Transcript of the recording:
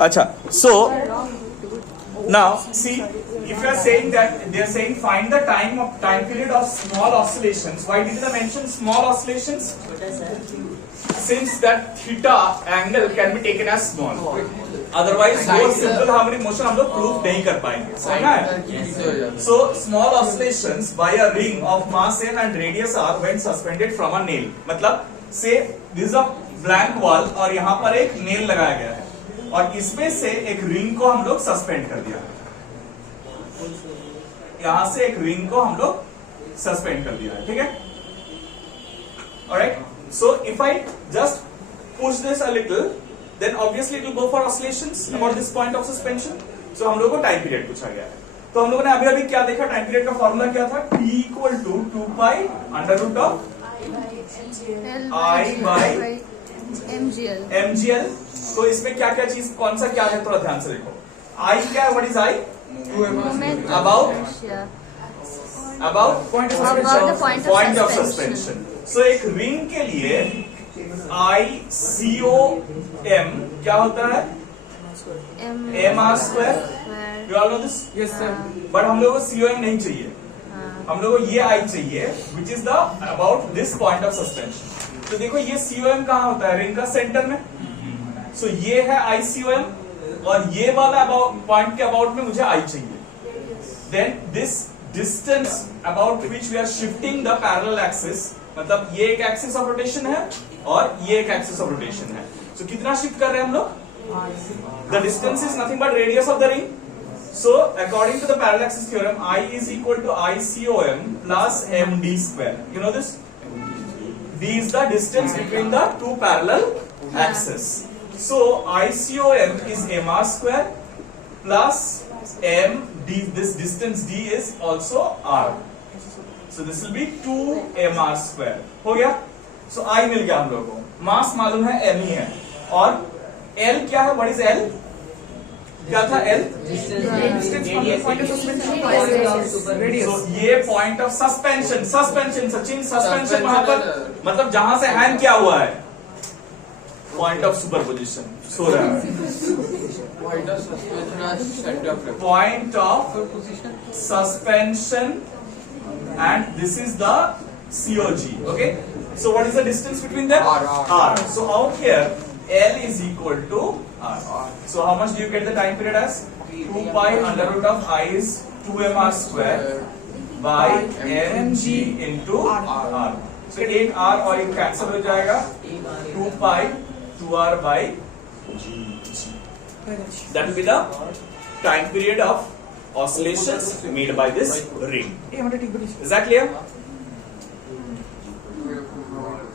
अच्छा, so now see, if you are saying that they are saying find the time period of small oscillations. Why did they mention small oscillations? Since that theta angle can be taken as small. Otherwise वो simple harmonic motion हम लोग proof नहीं कर पाएंगे, समझना है? So small oscillations by a ring of mass m and radius r when suspended from a nail. मतलब say this is a blank wall और यहाँ पर एक nail लगाया गया है और इसमें से एक रिंग को हम लोग सस्पेंड कर दिया, यहां से एक रिंग को हम लोग सस्पेंड कर दिया है, ठीक है? Alright, so if I just push this a little, then obviously it will go for oscillations about this point of suspension. So हम लोगों को टाइम पीरियड पूछा गया है, तो हम लोगों ने अभी क्या देखा? टाइम पीरियड का फॉर्मूला क्या था? T equal to 2 pi under root of I by mgl. तो इसमें क्या क्या चीज, कौन सा क्या है, थोड़ा ध्यान से देखो. I क्या है? What is I? About point of suspension. So एक रिंग के लिए ICOM क्या होता है? mr square. You all know this? Yes sir. But हम लोगों को COM नहीं चाहिए, हम लोगों को ये I चाहिए, which is the about this point of suspension. तो देखो ये COM कहाँ होता है? रिंग का सेंटर में. So ये है ICOM और ये वाला about पॉइंट के अबाउट में मुझे I चाहिए. Then this distance about which we are shifting the parallel axis, मतलब ये एक एक्सिस ऑफ रोटेशन है और ये एक एक्सिस ऑफ रोटेशन है. So कितना शिफ्ट कर रहे हैं हम लोग? The distance is nothing but radius of the ring. So according to the parallel axis theorem, I is equal to ICOM plus MD square. You know this? D is the distance between the two parallel axes. So ICOM is mr square plus MD. This distance D is also r. So this will be 2 mr square. हो गया? So I मिल गया हम लोगों को. मास मालूम है m ही है और L क्या है? What is L? क्या था L? Distance from the point of suspension. So ये point of suspension. Sachin suspension वहां पर मतलब जहां से हैंग क्या हुआ है? Point of superposition. सो रहा है. Point of suspension and this is the COG. Okay. So what is the distance between them? R. So out here L is equal to R. So how much do you get the time period as? 2 pi under root of I is 2 mr square by mg into R. So एक R और एक cancel हो जाएगा. 2 pi 2R by G. That will be the time period of oscillations made by this ring. Is that clear?